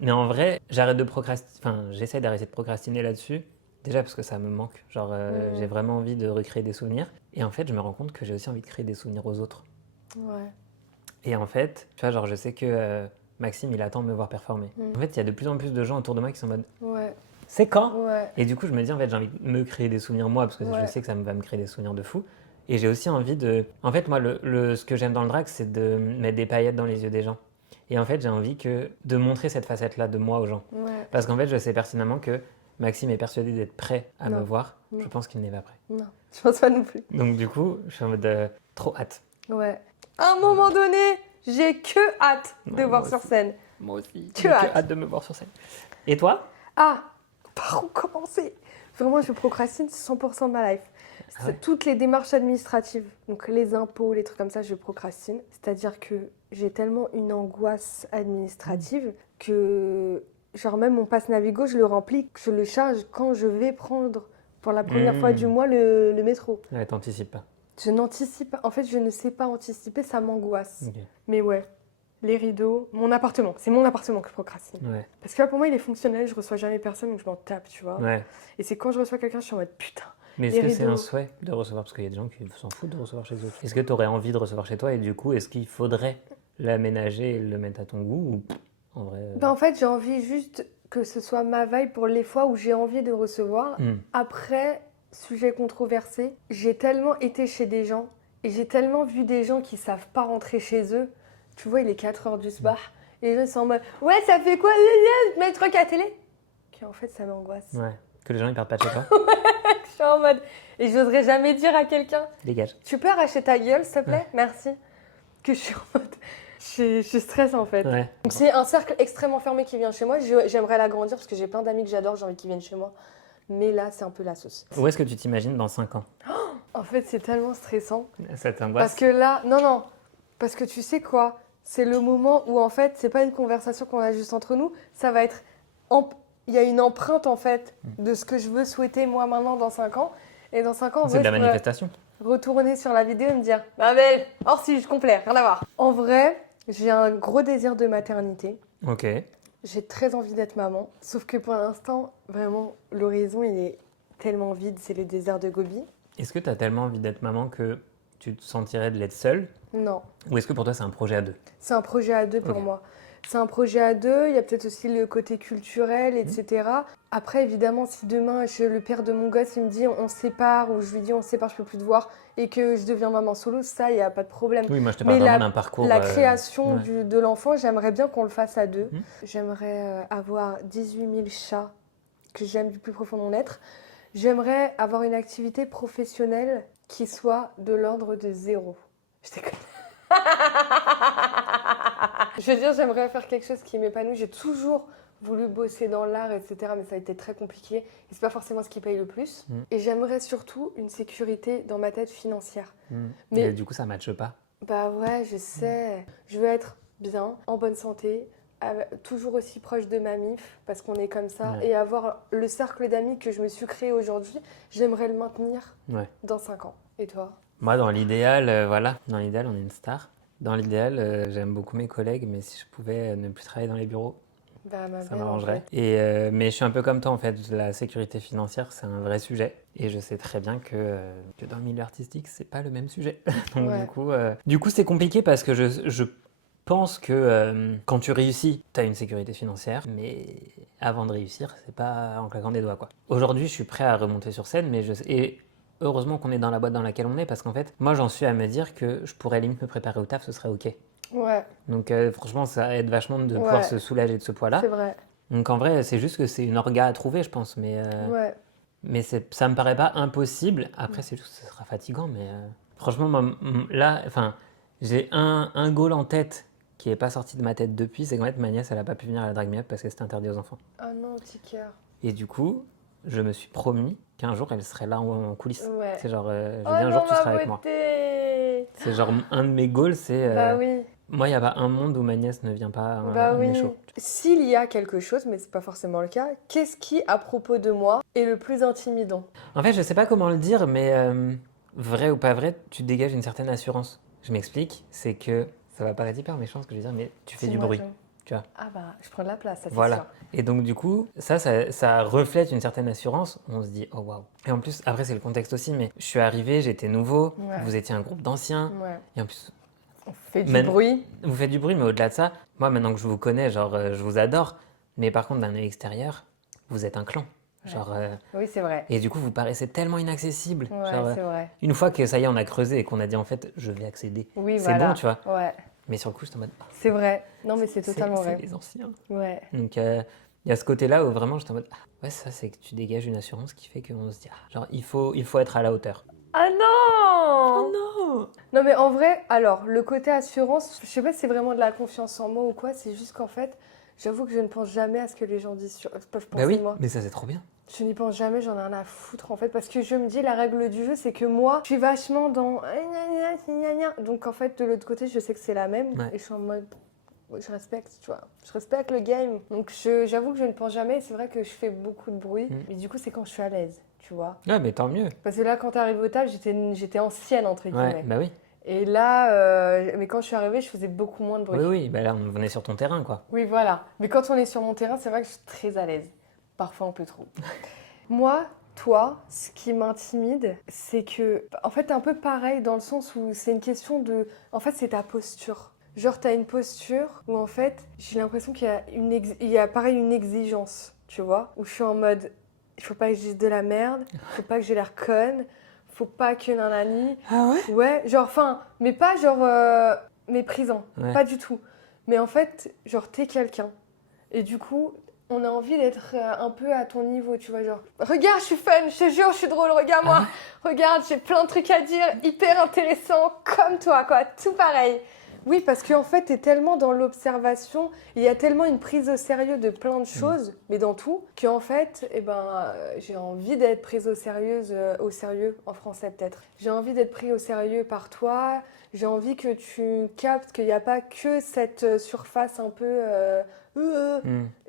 Mais en vrai, j'arrête de procrastiner, enfin, j'essaie d'arrêter de procrastiner là-dessus. Déjà parce que ça me manque. Genre, j'ai vraiment envie de recréer des souvenirs. Et en fait, je me rends compte que j'ai aussi envie de créer des souvenirs aux autres. Ouais. Et en fait, tu vois, genre, je sais que Maxime, il attend de me voir performer. En fait, il y a de plus en plus de gens autour de moi qui sont en mode Ouais. c'est quand? Ouais. Et du coup, je me dis, en fait, j'ai envie de me créer des souvenirs moi, parce que je Ouais. sais que ça va me créer des souvenirs de fou. Et j'ai aussi envie de. En fait, moi, ce que j'aime dans le drag, c'est de mettre des paillettes dans les yeux des gens. Et en fait, j'ai envie de montrer cette facette-là de moi aux gens. Ouais. Parce qu'en fait, je sais pertinemment que Maxime est persuadé d'être prêt à Non. me voir. Non. Je pense qu'il n'est pas prêt. Non, je pense pas non plus. Donc, du coup, je suis en mode trop hâte. Ouais. À un moment donné, j'ai que hâte de Ouais, voir moi sur aussi. scène. Moi aussi. Que J'ai hâte. hâte de me voir sur scène. Et toi? Ah, par où commencer? Vraiment, je procrastine 100% de ma life. Ah ouais. Toutes les démarches administratives, donc les impôts, les trucs comme ça, je procrastine. C'est-à-dire que j'ai tellement une angoisse administrative que, genre même mon pass Navigo, je le remplis, je le charge quand je vais prendre pour la première fois du mois le métro. Ouais, t'anticipes pas. Je n'anticipe pas. En fait, je ne sais pas anticiper, ça m'angoisse. Ok. Mais ouais, les rideaux, mon appartement. C'est mon appartement que je procrastine. Ouais. Parce que là, pour moi, il est fonctionnel, je reçois jamais personne, donc je m'en tape, tu vois. Ouais. Et c'est quand je reçois quelqu'un, je suis en mode putain. Mais est-ce Les que c'est rideaux. un souhait de recevoir? Parce qu'il y a des gens qui s'en foutent de recevoir chez eux. Est-ce que tu aurais envie de recevoir chez toi et du coup, est-ce qu'il faudrait l'aménager et le mettre à ton goût ou en vrai Ben, en fait, j'ai envie juste que ce soit ma vibe pour les fois où j'ai envie de recevoir. Après, sujet controversé, j'ai tellement été chez des gens et j'ai tellement vu des gens qui savent pas rentrer chez eux. Tu vois, il est 4h du soir et les gens sont en mode ouais, ça fait quoi, mettre le truc à la télé? En fait, ça m'angoisse. Ouais. Que les gens ils partent pas de chez toi? Je suis en mode et j'oserais jamais dire à quelqu'un Dégage. tu peux arracher ta gueule, s'il te plaît? Merci. Que je suis en mode. Je stresse en fait. Ouais. Donc c'est un cercle extrêmement fermé qui vient chez moi. J'aimerais l'agrandir parce que j'ai plein d'amis que j'adore, j'ai envie qu'ils viennent chez moi. Mais là, c'est un peu la sauce. Où est-ce que tu t'imagines dans 5 ans? En fait, c'est tellement stressant. Ça t'angoisse? Parce que là, non. Parce que tu sais quoi? C'est le moment où en fait, c'est pas une conversation qu'on a juste entre nous. Ça va être. Il y a une empreinte en fait de ce que je veux souhaiter moi maintenant dans 5 ans. Et dans 5 ans, en C'est vrai, de la je pourrais manifestation. retourner sur la vidéo et me dire ma belle, hors je complet, rien à voir. En vrai, j'ai un gros désir de maternité. Ok. J'ai très envie d'être maman. Sauf que pour l'instant, vraiment, l'horizon, il est tellement vide. C'est le désert de Gobi. Est-ce que tu as tellement envie d'être maman que tu te sentirais de l'être seule? Non, Ou est-ce que pour toi c'est un projet à deux? c'est un projet à deux pour Ok. moi. C'est un projet à deux. Il y a peut-être aussi le côté culturel, etc. Après, évidemment, si demain, le père de mon gosse, il me dit on se sépare, ou je lui dis on se sépare, je peux plus te voir, et que je deviens maman solo, ça, il n'y a pas de problème. Oui, moi je te parle Mais vraiment d'un parcours. la création ouais. de l'enfant, j'aimerais bien qu'on le fasse à deux. Mhm. J'aimerais avoir 18 000 chats que j'aime du plus profond de mon être. J'aimerais avoir une activité professionnelle qui soit de l'ordre de 0. Je déconne. Je veux dire, j'aimerais faire quelque chose qui m'épanouit. J'ai toujours voulu bosser dans l'art, etc. Mais ça a été très compliqué. Et c'est pas forcément ce qui paye le plus. Et j'aimerais surtout une sécurité dans ma tête financière. Mais Et du coup, ça matche pas. bah ouais, je sais. Je veux être bien, en bonne santé, toujours aussi proche de ma mif, parce qu'on est comme ça. Ouais. Et avoir le cercle d'amis que je me suis créé aujourd'hui, j'aimerais le maintenir Ouais. dans 5 ans. Et toi? Moi, dans l'idéal, voilà. Dans l'idéal, on est une star. Dans l'idéal, j'aime beaucoup mes collègues, mais si je pouvais ne plus travailler dans les bureaux, Bah ma ça belle, en m'arrangerait. fait. Et, mais je suis un peu comme toi, en fait. La sécurité financière, c'est un vrai sujet. Et je sais très bien que dans le milieu artistique, c'est pas le même sujet. Donc, Ouais. du coup, c'est compliqué parce que je pense que quand tu réussis, tu as une sécurité financière. Mais avant de réussir, c'est pas en claquant des doigts, quoi. Aujourd'hui, je suis prêt à remonter sur scène, mais et heureusement qu'on est dans la boîte dans laquelle on est, parce qu'en fait, moi, j'en suis à me dire que je pourrais limite me préparer au taf, ce serait OK. Ouais, Donc, franchement, ça aide vachement de pouvoir se soulager de ce poids-là. c'est vrai. Donc, en vrai, c'est juste que c'est une orga à trouver, je pense. Ouais. Mais ça me paraît pas impossible. Après, c'est juste que ce sera fatigant. Mais franchement, moi, là, enfin, j'ai un goal en tête qui n'est pas sorti de ma tête depuis. C'est qu'en fait, ma nièce, elle n'a pas pu venir à la Drag Me Up parce que c'était interdit aux enfants. Oh non, petit cœur. Et du coup, je me suis promis qu'un jour, elle serait là en coulisses. Ouais. C'est genre, je Oh dis un non, jour, tu ma seras avec moi. beauté. C'est genre, un de mes goals, c'est Bah oui. Moi, il n'y a pas un monde où ma nièce ne vient pas Bah à mes oui. shows. S'il y a quelque chose, mais c'est pas forcément le cas, qu'est-ce qui, à propos de moi, est le plus intimidant? En fait, je sais pas comment le dire, mais vrai ou pas vrai, tu dégages une certaine assurance. Je m'explique, c'est que ça va paraître hyper méchant ce que je veux dire, mais tu fais du Dis-moi bruit, tout. tu vois. Ah bah, je prends de la place, ça c'est sûr. Voilà. Et donc, du coup, ça reflète une certaine assurance. On se dit, oh waouh. Et en plus, après, c'est le contexte aussi, mais je suis arrivé, j'étais nouveau, Ouais. vous étiez un groupe d'anciens, Ouais. et en plus, On fait du Man- bruit. vous faites du bruit, mais au-delà de ça, moi, maintenant que je vous connais, genre, je vous adore, mais par contre, d'un œil extérieur, vous êtes un clan. Ouais. Genre, Oui, c'est vrai. et du coup, vous paraissez tellement inaccessible. Ouais, Genre, c'est vrai. une fois que ça y est, on a creusé et qu'on a dit en fait, je vais accéder, Oui, c'est voilà. bon, tu vois. Ouais, Mais sur le coup, je suis en mode, c'est vrai. Non, mais c'est totalement c'est vrai. les anciens. Ouais. Donc, il y a ce côté-là où vraiment, j'étais en mode, ouais, ça, c'est que tu dégages une assurance qui fait qu'on se dit, genre, il faut être à la hauteur. Ah non! non! Non, mais en vrai, alors, le côté assurance, je sais pas si c'est vraiment de la confiance en moi ou quoi, c'est juste qu'en fait, j'avoue que je ne pense jamais à ce que les gens peuvent penser Bah oui, de moi. mais ça, c'est trop bien. Je n'y pense jamais, j'en ai rien à foutre en fait, parce que je me dis, la règle du jeu, c'est que moi, je suis vachement dans gna, gna, gna. Donc en fait, de l'autre côté, je sais que c'est la même, Ouais. et je suis en mode, je respecte, tu vois, je respecte le game. Donc j'avoue que je ne pense jamais, et c'est vrai que je fais beaucoup de bruit, mais du coup, c'est quand je suis à l'aise, tu vois. Ouais, mais tant mieux. Parce que là, quand t'arrives au table, j'étais ancienne, entre Ouais, guillemets. bah oui. Et là, mais quand je suis arrivée, je faisais beaucoup moins de bruit. Oui, oui, bah là, on est sur ton terrain, quoi. Oui, voilà. Mais quand on est sur mon terrain, c'est vrai que je suis très à l'aise. Parfois un peu trop. Moi, toi, ce qui m'intimide, c'est que, en fait, t'es un peu pareil dans le sens où c'est une question de, en fait, c'est ta posture. Genre, t'as une posture où, en fait, j'ai l'impression qu'il y a il y a pareil une exigence, tu vois, où je suis en mode, il faut pas que je dise de la merde, faut pas que j'ai l'air conne, faut pas que nanani. Ah ouais? Ouais, genre, enfin, mais pas genre méprisant, Ouais. pas du tout. Mais en fait, genre, t'es quelqu'un. Et du coup, on a envie d'être un peu à ton niveau, tu vois, genre, regarde, je suis fun, je te jure, je suis drôle, regarde-moi, regarde, j'ai plein de trucs à dire, hyper intéressant, comme toi, quoi, tout pareil. Oui, parce qu'en fait, t'es tellement dans l'observation, il y a tellement une prise au sérieux de plein de choses, mais dans tout, qu'en fait, eh ben, j'ai envie d'être prise au sérieux, en français peut-être. J'ai envie d'être pris au sérieux par toi, j'ai envie que tu captes qu'il n'y a pas que cette surface un peu...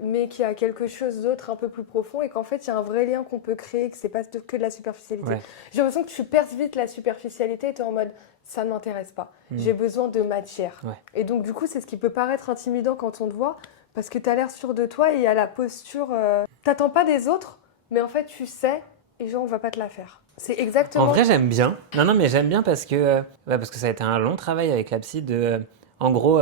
mais qu'il y a quelque chose d'autre un peu plus profond et qu'en fait il y a un vrai lien qu'on peut créer, que c'est pas que de la superficialité. Ouais. J'ai l'impression que tu perces vite la superficialité et tu es en mode ça ne m'intéresse pas, j'ai besoin de matière. Ouais. Et donc du coup c'est ce qui peut paraître intimidant quand on te voit parce que tu as l'air sûr de toi et il y a la posture, t'attends pas des autres mais en fait tu sais et genre on va pas te la faire. C'est exactement... En vrai, j'aime bien. Non, non, mais j'aime bien parce que ça a été un long travail avec la psy de, en gros,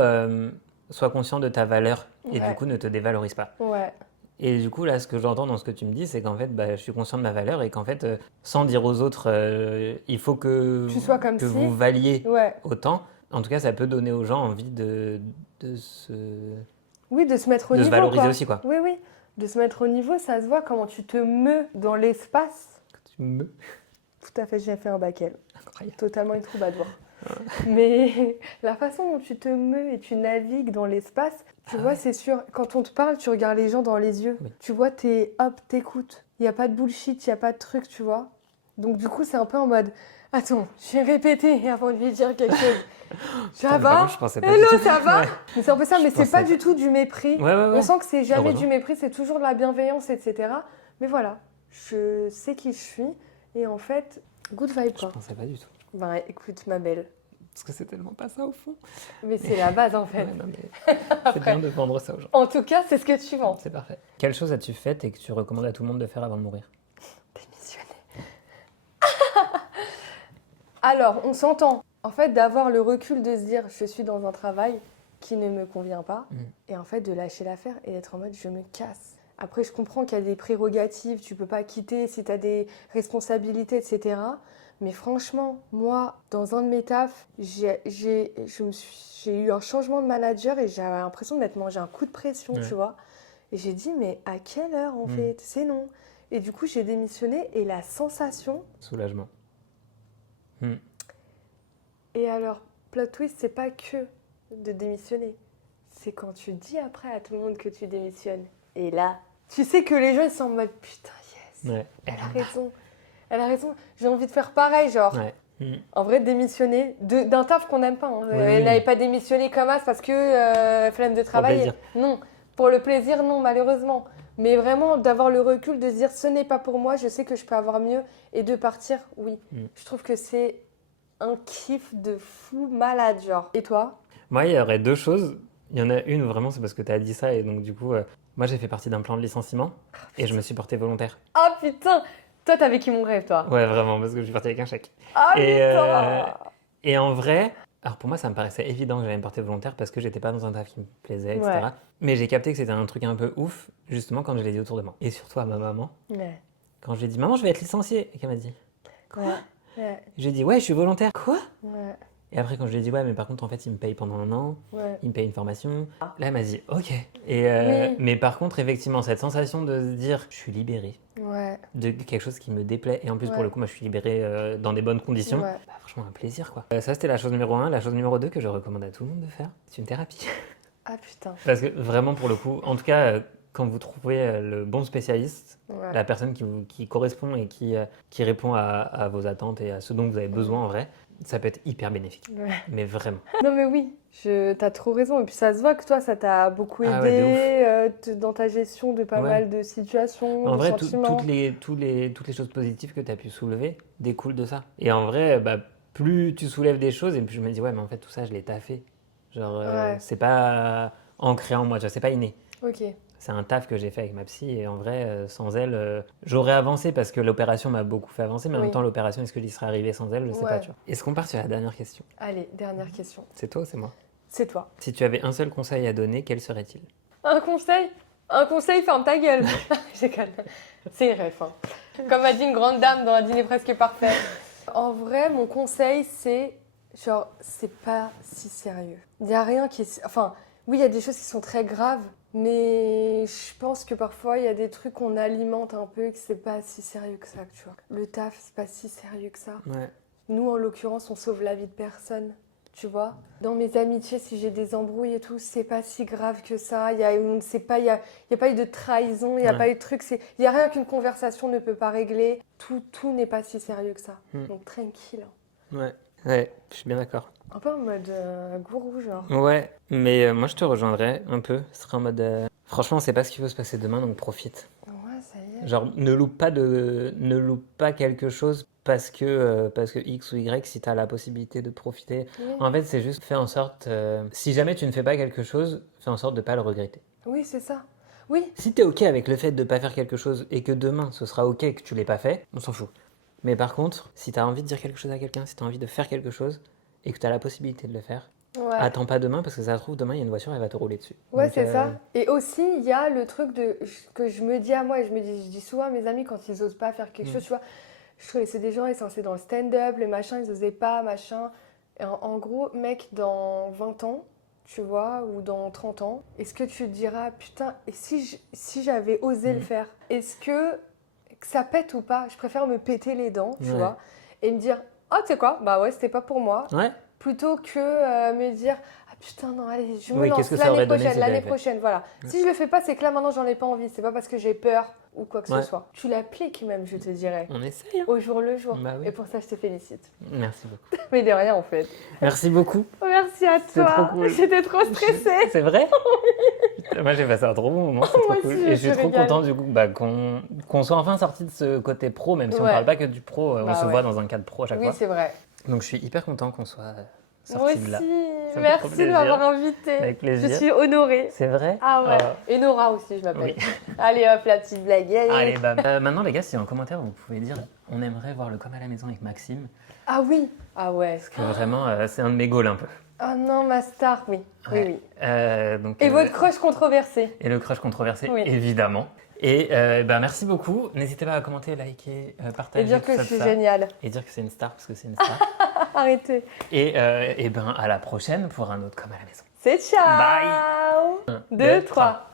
sois conscient de ta valeur et Ouais. du coup, ne te dévalorise pas. Ouais, Et du coup, là, ce que j'entends dans ce que tu me dis, c'est qu'en fait, bah, je suis conscient de ma valeur et qu'en fait, sans dire aux autres, il faut tu sois comme que si... vous valiez Ouais. autant. En tout cas, ça peut donner aux gens envie de se, Oui, de se mettre au de se niveau, valoriser quoi. aussi, quoi. Oui, oui. De se mettre au niveau, ça se voit comment tu te meus dans l'espace. Tu me... Tout à fait, j'ai fait un bac L. Incroyable. Totalement une troubadour. Mais la façon dont tu te meus et tu navigues dans l'espace, tu vois, c'est sûr, quand on te parle, tu regardes les gens dans les yeux. Oui. Tu vois, t'écoutes. Il n'y a pas de bullshit, il n'y a pas de truc, tu vois. Donc du coup, c'est un peu en mode, attends, j'ai répété avant de lui dire quelque chose. Ça Putain, mais par va? contre, je pensais pas Hello, du tout. ça va? Ouais. Mais c'est un peu ça, Je mais c'est pensais pas pas. du tout du mépris. Ouais, ouais, ouais. On sent que c'est jamais Heureusement. du mépris, c'est toujours de la bienveillance, etc. Mais voilà, je sais qui je suis. Et en fait, good vibe, Je quoi. pensais pas du tout. Ben écoute, ma belle. Parce que c'est tellement pas ça au fond. Mais c'est la base, en fait. Ouais, non, mais c'est bien de vendre ça aux gens. En tout cas, c'est ce que tu vends. C'est parfait. Quelle chose as-tu faite et que tu recommandes à tout le monde de faire avant de mourir? Démissionner. Alors, on s'entend. En fait, d'avoir le recul de se dire, je suis dans un travail qui ne me convient pas. Et en fait, de lâcher l'affaire et d'être en mode, je me casse. Après, je comprends qu'il y a des prérogatives, tu peux pas quitter si tu as des responsabilités, etc. Mais franchement, moi, dans un de mes tafs, j'ai eu un changement de manager et j'avais l'impression de m'être mangé un coup de pression, Ouais. tu vois. Et j'ai dit, mais à quelle heure en fait? C'est non. Et du coup, j'ai démissionné et la sensation... Soulagement. Et alors, plot twist, c'est pas que de démissionner. C'est quand tu dis après à tout le monde que tu démissionnes. Et là, tu sais que les gens, ils sont en mode, putain, yes, Ouais. elle a raison. Elle a raison. J'ai envie de faire pareil, genre. Ouais. En vrai, démissionner d'un taf qu'on n'aime pas. Hein. Oui, Elle oui. n'avait pas démissionné comme as parce que flemme de travail. plaisir. Non, pour le plaisir, non, malheureusement. Mais vraiment, d'avoir le recul, de se dire ce n'est pas pour moi, je sais que je peux avoir mieux et de partir, oui. Je trouve que c'est un kiff de fou malade, genre. Et toi? Moi, il y aurait deux choses. Il y en a une, vraiment, c'est parce que tu as dit ça. Et donc, du coup, moi, j'ai fait partie d'un plan de licenciement et je me suis porté volontaire. Oh putain! Toi, t'as vécu mon rêve, toi. Ouais, vraiment, parce que je suis parti avec un chèque. Ah Et, putain! et en vrai, alors pour moi, ça me paraissait évident que j'allais me porter volontaire parce que j'étais pas dans un taf qui me plaisait, etc. Ouais. Mais j'ai capté que c'était un truc un peu ouf, justement, quand je l'ai dit autour de moi. Et surtout à ma maman. Ouais. Quand je lui ai dit, maman, je vais être licenciée. Et qu'elle m'a dit, quoi? Ouais. J'ai dit, ouais, je suis volontaire. Quoi? Ouais. Et après, quand je lui ai dit, ouais, mais par contre, en fait, il me paye pendant un an, Ouais. il me paye une formation. Ah. Là, elle m'a dit, ok. Et, Oui. Mais par contre, effectivement, cette sensation de se dire, je suis libéré Ouais. de quelque chose qui me déplaît. Et en plus, Ouais. pour le coup, moi, je suis libéré dans des bonnes conditions. Ouais. Bah, franchement, un plaisir, quoi. Ça, c'était la chose numéro 1. La chose numéro 2 que je recommande à tout le monde de faire, c'est une thérapie. Ah putain. Parce que vraiment, pour le coup, en tout cas, quand vous trouvez le bon spécialiste, Ouais. la personne qui correspond et qui répond à vos attentes et à ce dont vous avez besoin en vrai, ça peut être hyper bénéfique. Ouais. Mais vraiment. Non mais oui, t'as trop raison. Et puis ça se voit que toi, ça t'a beaucoup aidé Ah ouais, de dans ta gestion de pas Ouais. mal de situations, En de vrai, sentiments. toutes les choses positives que tu as pu soulever découlent de ça. Et en vrai, bah, plus tu soulèves des choses, et plus je me dis, ouais, mais en fait, tout ça, je l'ai taffé. Genre, Ouais. c'est pas ancré en moi, tu vois, c'est pas inné. Ok. C'est un taf que j'ai fait avec ma psy, et en vrai, sans elle, j'aurais avancé parce que l'opération m'a beaucoup fait avancer, mais en Oui. même temps, l'opération, est-ce que j'y serais arrivé sans elle? Je sais Ouais. pas, tu vois. Est-ce qu'on part sur la dernière question? Allez, dernière question. C'est toi ou c'est moi? C'est toi. Si tu avais un seul conseil à donner, quel serait-il? Un conseil? Un conseil, ferme ta gueule. J'ai calme. C'est une ref. Hein. Comme a dit une grande dame dans un dîner presque parfait. En vrai, mon conseil, c'est genre, c'est pas si sérieux. Il n'y a rien qui est. Enfin, oui, il y a des choses qui sont très graves, mais je pense que parfois, il y a des trucs qu'on alimente un peu et que c'est pas si sérieux que ça, tu vois. Le taf, c'est pas si sérieux que ça. Ouais. Nous, en l'occurrence, on sauve la vie de personne. Tu vois, dans mes amitiés, si j'ai des embrouilles et tout, c'est pas si grave que ça. On ne sait pas, il y a pas eu de trahison, il n'y a Ouais. pas eu de truc. Il y a rien qu'une conversation ne peut pas régler. Tout n'est pas si sérieux que ça. Donc tranquille. Ouais, je suis bien d'accord. Un peu en mode gourou, genre. Ouais, mais moi, je te rejoindrais un peu. Ce serait en mode, franchement, on sait pas ce qui peut se passer demain, donc profite. Ouais, ça y est. Genre, ne loupe pas quelque chose parce que X ou Y, si tu as la possibilité de profiter. Oui, En fait, c'est juste fais en sorte, si jamais tu ne fais pas quelque chose, fais en sorte de pas le regretter. oui, c'est ça. Oui, Si tu es OK avec le fait de pas faire quelque chose et que demain, ce sera OK que tu l'aies pas fait, on s'en fout. Mais par contre, si tu as envie de dire quelque chose à quelqu'un, si tu as envie de faire quelque chose et que tu as la possibilité de le faire, ouais. attends pas demain parce que ça se trouve, demain, il y a une voiture, elle va te rouler dessus. Ouais, Donc, c'est ça. Et aussi, il y a le truc que je me dis à moi, et je dis souvent à mes amis quand ils osent pas faire quelque chose, tu vois, je connaissais des gens, ils sont lancés dans le stand-up, les machins, ils osaient pas, machin. Et en gros, mec, dans 20 ans, tu vois, ou dans 30 ans, est-ce que tu te diras, putain, et si j'avais osé le faire, est-ce que ça pète ou pas? Je préfère me péter les dents, tu Ouais. vois, et me dire, oh, tu sais quoi, bah ouais, c'était pas pour moi, Ouais, plutôt que me dire, ah putain, non, allez, je me Oui, lance qu'est-ce que ça aurait donné si l'année j'avais fait? prochaine, voilà. Si je le fais pas, c'est que là, maintenant, j'en ai pas envie, c'est pas parce que j'ai peur ou quoi que Ouais. ce soit. Tu l'appliques même, je te dirais, on essaye. Hein. au jour le jour. Bah oui. Et pour ça, je te félicite. Merci beaucoup. Mais de rien, en fait. Merci beaucoup. Merci à C'est toi. trop cool. J'étais trop stressée. C'est vrai? Moi, j'ai passé un trop bon moment, c'est Moi trop cool. aussi, je Et je suis me trop régale. content du coup qu'on soit enfin sorti de ce côté pro, même si on Ouais. parle pas que du pro, on Bah se ouais. voit dans un cadre pro à chaque Oui, fois. c'est vrai. Donc je suis hyper content qu'on soit Moi sorti aussi. de là. Ça me fait trop Merci de plaisir. m'avoir invitée. Avec plaisir. Je suis honorée. C'est vrai? Ah ouais. Oh. Et Nora aussi, je m'appelle. Oui. Allez hop, la petite blague. Allez, bam. Maintenant, les gars, si en commentaire vous pouvez dire on aimerait voir le Comme à la maison avec Maxime, Ah oui. Ah ouais. parce que vraiment, c'est un de mes goals un peu. Ah non, ma star, oui. Oui, Ouais. oui. Donc, Et votre crush controversé. Et le crush controversé, Oui. évidemment. Et merci beaucoup. N'hésitez pas à commenter, liker, partager. Et dire tout que ça, je tout suis ça. géniale. Et dire que c'est une star parce que c'est une star. Arrêtez. Et à la prochaine pour un autre Comme à la maison. C'est ciao. Bye. 2, 3.